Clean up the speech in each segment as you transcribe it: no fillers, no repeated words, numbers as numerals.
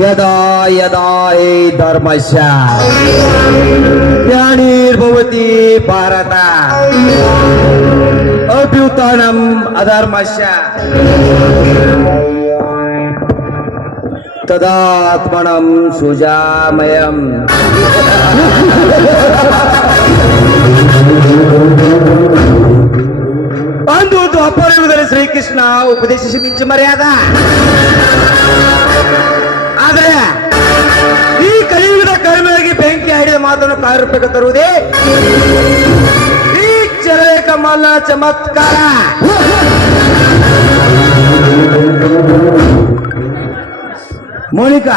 यदा यदा हि धर्मस्य ग्लानिर्भवति भारत अभ्युत्थानम् अधर्मस्य तदात्मनं सुजामयम् अंದು ದ್ವಾಪರಯುಗದಲ್ಲಿ ಶ್ರೀಕೃಷ್ಣ ಉಪದೇಶಿಸಿ ಮಿಂಚು ಮರ್ಯಾದ. ಆದರೆ ಈ ಕಲಿಯುಗದ ಕರ್ಮೆಯಾಗಿ ಬೆಂಕಿ ಹಿಡಿದ ಮಾತನ್ನು ಕಾರ್ಯರೂಪಕ್ಕೆ ತರುವುದೇ ಈ ಚರಕ ಮಲ್ಲ ಚಮತ್ಕಾರ. ಮೋನಿಕಾ,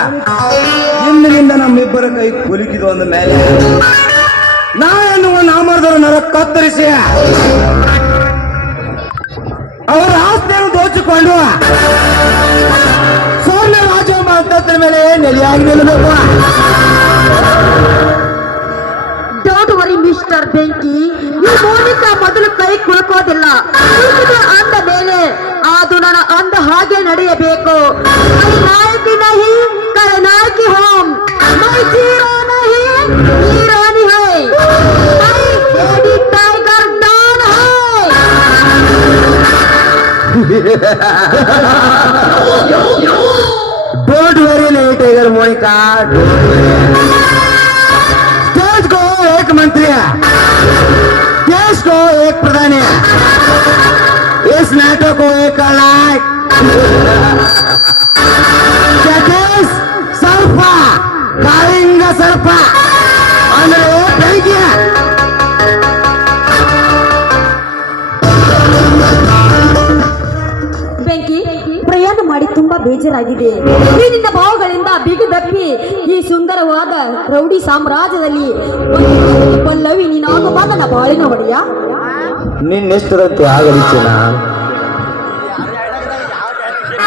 ಇಂದಿನಿಂದ ನಮ್ಮಿಬ್ಬರ ಕೈ ಕುಲುಕಿದು ಅಂದ ಮೇಲೆ ನಾ ಎನ್ನುವ ನಾಮರ್ದರ ನರ ಕತ್ತರಿಸಿ ಅವರ ಆಸ್ತಿಯನ್ನು ದೋಚಿಕೊಂಡು ಸೌಮ್ಯ ರಾಜ ಮಾತದ್ರ ಮೇಲೆ ನೆಲೆಯಾಗಿ ನಿಲ್ಲಬೇಕು. ಡೋಂಟ್ ವರಿ ಮಿಸ್ಟರ್ ಬೆಂಕಿ, ಈ ಮೋನಿಕಾ ಮೊದಲು ಕೈ ಕುಲುಕೋದಿಲ್ಲ. ಅಂದ ಮೇಲೆ ಅದು ನನ್ನ ಅಂದ ಹಾಗೆ ನಡೆಯಬೇಕು. ನಾಯಕಿ ನಹಿ ನಾಯಕಿ ಹೋಮ್ ಮೈ ಜೀರೋ ನಹಿ ಹೀರೋನಿ ಹೈ ಮೈ ಲೇಡಿ ಟೈಗರ್ ಡಾನ್ ಹೈ. डोंट वरी नहीं टाइगर मोनिका. स्टेज को एक मंत्री है, देश को एक प्रधानी है, इस नाटक को एक कलाकार सर्पा कालिंग सर्पा अंदर बेंकी है. ಬೆಂಕಿ, ಪ್ರಯಾಣ ಮಾಡಿ ತುಂಬಾ ಬೇಜಾರಾಗಿದೆ. ಈ ನಿನ್ನ ಭಾವಗಳಿಂದ ಬಿಗಿದಪ್ಪಿ ಈ ಸುಂದರವಾದ ರೌಡಿ ಸಾಮ್ರಾಜ್ಯದಲ್ಲಿ ಪಲ್ಲವಿ ನೀನಾಗಬಾದ ಬಾಳಿನ ಒಡೆಯ. ನಿನ್ನೆಷ್ಟರಂತೆ ಆಗಲಿಚ್ಚನ